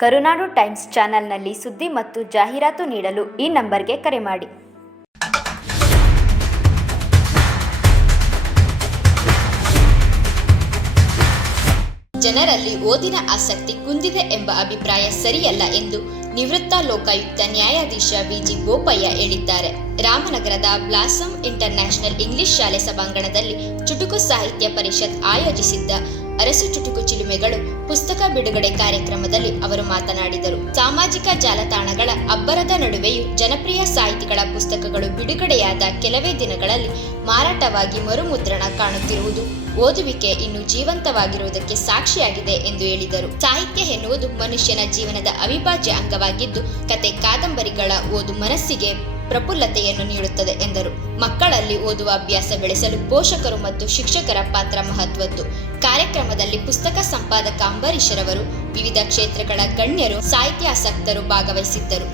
ಕರುನಾಡು times ಚಾನೆಲ್ನಲ್ಲಿ ಸುದ್ದಿ ಮತ್ತು ಜಾಹೀರಾತು ನೀಡಲು ಈ ನಂಬರ್ಗೆ ಕರೆ ಮಾಡಿ. ಜನರಲ್ಲಿ ಓದಿನ ಆಸಕ್ತಿ ಕುಂದಿದೆ ಎಂಬ ಅಭಿಪ್ರಾಯ ಸರಿಯಲ್ಲ ಎಂದು ನಿವೃತ್ತ ಲೋಕಾಯುಕ್ತ ನ್ಯಾಯಾಧೀಶ ವಿಜಿ ಬೋಪಯ್ಯ ಹೇಳಿದ್ದಾರೆ. ರಾಮನಗರದ ಬ್ಲಾಸಮ್ ಇಂಟರ್ನ್ಯಾಷನಲ್ ಇಂಗ್ಲಿಷ್ ಶಾಲೆ ಸಭಾಂಗಣದಲ್ಲಿ ಚುಟುಕು ಸಾಹಿತ್ಯ ಪರಿಷತ್ ಆಯೋಜಿಸಿದ್ದ ಅರಸು ಚುಟುಕು ಚಿಲುಮೆಗಳು ಪುಸ್ತಕ ಬಿಡುಗಡೆ ಕಾರ್ಯಕ್ರಮದಲ್ಲಿ ಅವರು ಮಾತನಾಡಿದರು. ಸಾಮಾಜಿಕ ಜಾಲತಾಣಗಳ ಅಬ್ಬರದ ನಡುವೆಯೂ ಜನಪ್ರಿಯ ಸಾಹಿತಿಗಳ ಪುಸ್ತಕಗಳು ಬಿಡುಗಡೆಯಾದ ಕೆಲವೇ ದಿನಗಳಲ್ಲಿ ಮಾರಾಟವಾಗಿ ಮರುಮುದ್ರಣ ಕಾಣುತ್ತಿರುವುದು ಓದುವಿಕೆ ಇನ್ನೂ ಜೀವಂತವಾಗಿರುವುದಕ್ಕೆ ಸಾಕ್ಷಿಯಾಗಿದೆ ಎಂದು ಹೇಳಿದರು. ಸಾಹಿತ್ಯ ಎನ್ನುವುದು ಮನುಷ್ಯನ ಜೀವನದ ಅವಿಭಾಜ್ಯ ಅಂಗವಾಗಿದ್ದು, ಕತೆ ಕಾದಂಬರಿಗಳ ಓದು ಮನಸ್ಸಿಗೆ ಪ್ರಫುಲ್ಲತೆಯನ್ನು ನೀಡುತ್ತದೆ ಎಂದರು. ಮಕ್ಕಳಲ್ಲಿ ಓದುವ ಅಭ್ಯಾಸ ಬೆಳೆಸಲು ಪೋಷಕರು ಮತ್ತು ಶಿಕ್ಷಕರ ಪಾತ್ರ ಮಹತ್ವದ್ದು. ಕಾರ್ಯಕ್ರಮದಲ್ಲಿ ಪುಸ್ತಕ ಸಂಪಾದಕ ಅಂಬರೀಶರವರು, ವಿವಿಧ ಕ್ಷೇತ್ರಗಳ ಗಣ್ಯರು, ಸಾಹಿತ್ಯಾಸಕ್ತರು ಭಾಗವಹಿಸಿದ್ದರು.